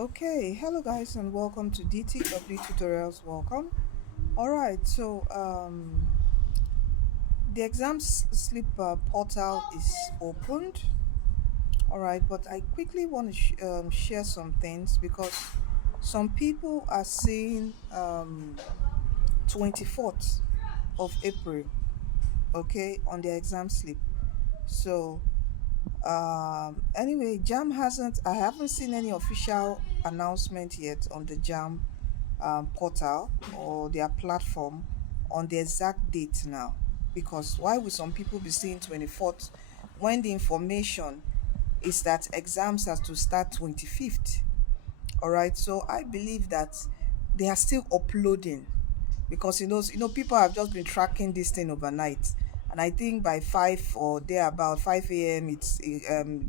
Okay, hello guys and welcome to DTW Tutorials. Welcome. All right, so the slip portal is opened. All right, but I quickly want to share some things because some people are saying 24th of April, okay, on their exam slip. So anyway, JAM hasn't. I haven't seen any official announcement yet on the JAM portal or their platform on the exact date now. Because why would some people be saying 24th when the information is that exams have to start 25th? All right, so I believe that they are still uploading because people have just been tracking this thing overnight, and I think by 5 or there about 5 a.m. it's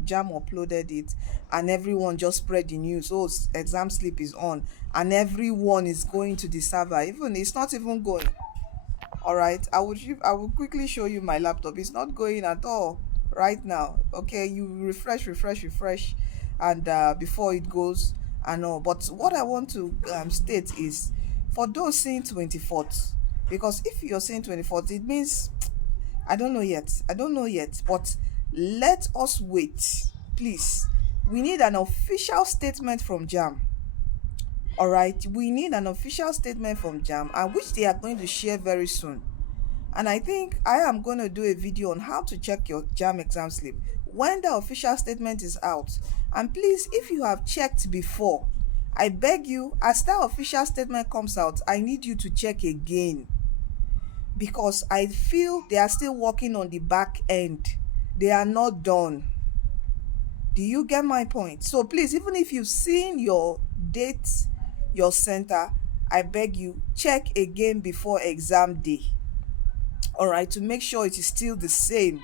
Jam uploaded it, and everyone just spread the news. Oh, exam slip is on, and everyone is going to the server. Even it's not even going. All right, I will quickly show you my laptop. It's not going at all right now. Okay, you refresh, and before it goes and all. But what I want to state is for those saying 24th, because if you're saying 24th, it means I don't know yet, but let us wait, please. We need an official statement from JAM. All right, we need an official statement from JAM, and which they are going to share very soon. And I think I am going to do a video on how to check your JAM exam slip when the official statement is out. And please, if you have checked before, I beg you, as that official statement comes out, I need you to check again, because I feel they are still working on the back end. They are not done. Do you get my point? So please, even if you've seen your date, your center, I beg you, check again before exam day. All right, to make sure it is still the same.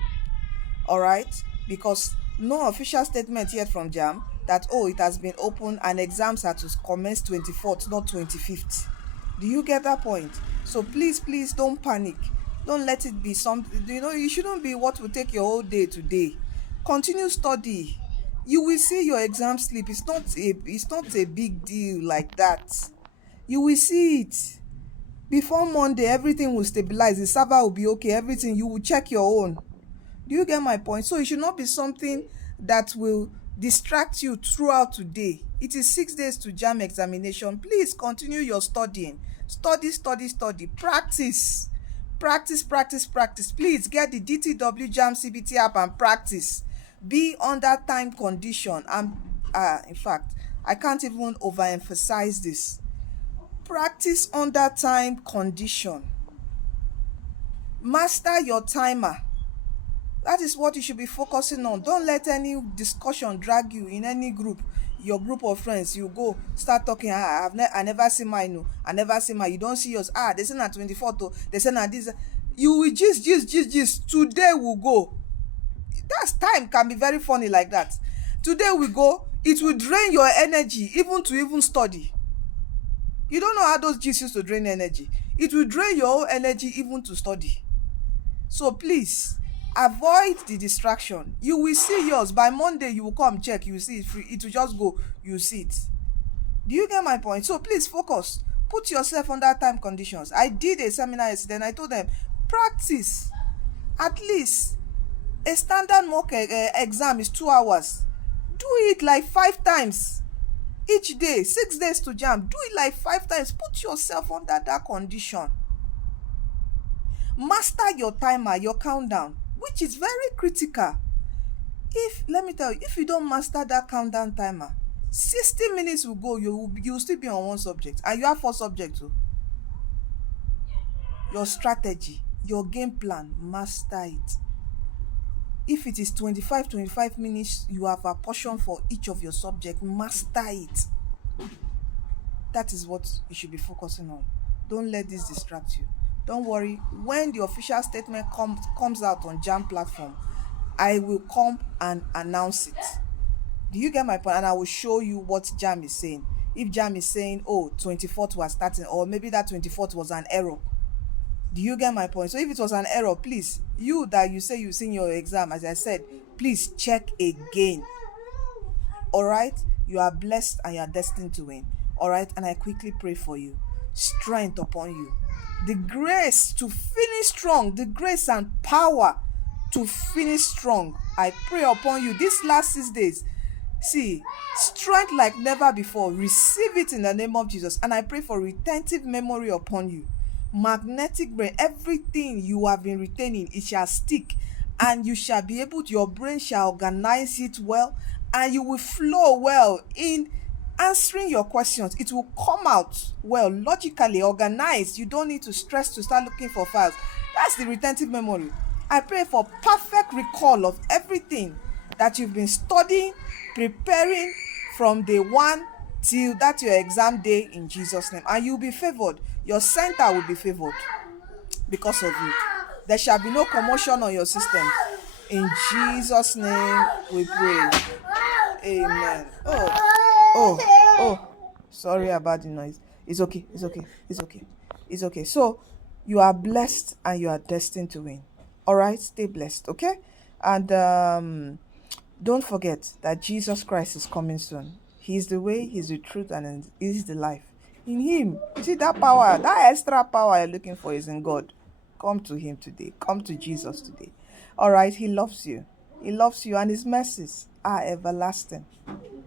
All right, because no official statement yet from JAM that, oh, it has been open and exams are to commence 24th, not 25th. Do you get that point? So please don't panic. Don't let it be something, you shouldn't be what will take your whole day today. Continue study. You will see your exam slip. It's not a big deal like that. You will see it before Monday. Everything will stabilize, the server will be okay, everything. You will check your own. Do you get my point? So it should not be something that will distract you throughout today. It is 6 days to JAM examination. Please continue your studying. Study. Practice. Please get the DTW JAM CBT app and practice. Be under time condition. And in fact, I can't even overemphasize this. Practice under time condition. Master your timer. That is what you should be focusing on. Don't let any discussion drag you in any group. Your group of friends, you go start talking. I never see mine. No, I never see mine. You don't see yours. They say na 24th. Oh, they say na this. You will gist. Today will go. That's time can be very funny like that. Today we go. It will drain your energy even to study. You don't know how those gists used to drain energy. It will drain your own energy even to study. So please avoid the distraction. You will see yours by Monday. You will come check, you will see it free. It will just go, you see it. Do you get my point? So please focus. Put yourself under time conditions. I did a seminar yesterday and I told them, practice. At least a standard mock exam is 2 hours. Do it like 5 times each day. 6 days to JAM. Do it like 5 times. Put yourself under that condition. Master your timer, your countdown, which is very critical. Let me tell you, if you don't master that countdown timer, 60 minutes will go, you will still be on one subject, and you have 4 subjects. Your strategy, your game plan, master it. If it is 25 minutes, you have a portion for each of your subject, master it. That is what you should be focusing on. Don't let this distract you. Don't worry, when the official statement comes out on JAM platform, I will come and announce it. Do you get my point? And I will show you what JAM is saying. If JAM is saying, oh, 24th was starting, or maybe that 24th was an error. Do you get my point? So if it was an error, please, you that you say you've seen your exam, as I said, please check again. All right? You are blessed and you are destined to win. All right. And I quickly pray for you. Strength upon you. The grace to finish strong. The grace and power to finish strong. I pray upon you these last 6 days. See, strength like never before. Receive it in the name of Jesus. And I pray for retentive memory upon you. Magnetic brain. Everything you have been retaining, it shall stick. And you shall be able to, your brain shall organize it well. And you will flow well in answering your questions. It will come out well, logically organized. You don't need to stress to start looking for files. That's the retentive memory. I pray for perfect recall of everything that you've been studying, preparing from day one till that your exam day in Jesus' name. And you'll be favored. Your center will be favored because of you. There shall be no commotion on your system. In Jesus' name we pray. Amen. Oh. Sorry about the noise. It's okay. It's okay. So you are blessed and you are destined to win. All right, stay blessed, okay? And don't forget that Jesus Christ is coming soon. He's the way, he's the truth, and he's the life. In him, you see that power, that extra power you're looking for is in God. Come to him today. Come to Jesus today. All right, he loves you. He loves you, and his mercies are everlasting.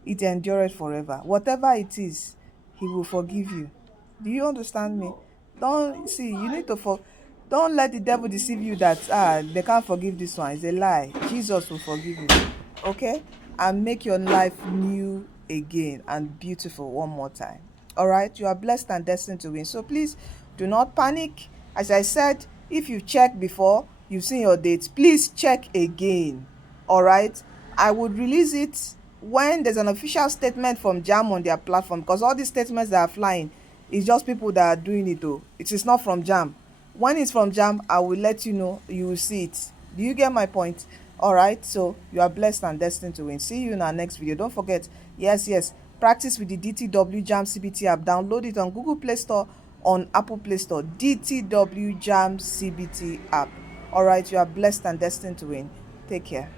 It endureth forever. Whatever it is, he will forgive you. Do you understand me? Don't let the devil deceive you that they can't forgive this one. It's a lie. Jesus will forgive you. Okay? And make your life new again and beautiful one more time. All right? You are blessed and destined to win. So please do not panic. As I said, if you've checked before, you've seen your dates, please check again. All right? I would release it when there's an official statement from JAMB on their platform, because all these statements that are flying is just people that are doing it though. It is not from JAMB. When it's from JAMB, I will let you know. You will see it. Do you get my point? All right. So you are blessed and destined to win. See you in our next video. Don't forget. Yes. Practice with the DTW JAMB CBT app. Download it on Google Play Store, on Apple Play Store. DTW JAMB CBT app. All right. You are blessed and destined to win. Take care.